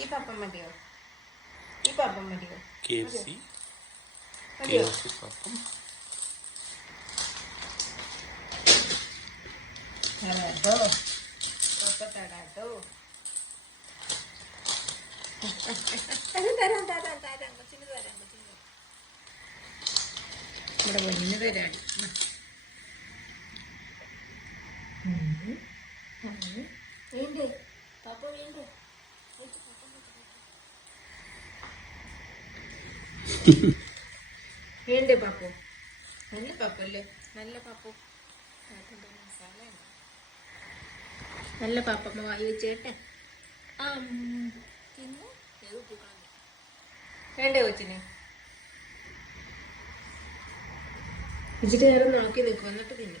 ഈ പപ്പം മതിയോ? ഈ പപ്പം മതിയോ? KFC പപ്പം തരാട്ടോ, പപ്പ തരാട്ടോ. തരാം തരാം തരാം, കൊച്ചിന് തരാം, കൊച്ചിന് തരാം. ഇവിടെ പൊന്നിന് തരാടി. വേണ്ടേ പപ്പ വേണ്ടേ? വേണ്ടേ പപ്പു? നല്ല പപ്പല്ലേ, നല്ല പപ്പു. നല്ല പാപ്പമ്മ വായി വെച്ചേട്ടെ. വേണ്ടേ കൊച്ചിന്? ഇച്ചിട്ട് നേരം നോക്കി നിൽക്കും, എന്നിട്ട് തിന്നു.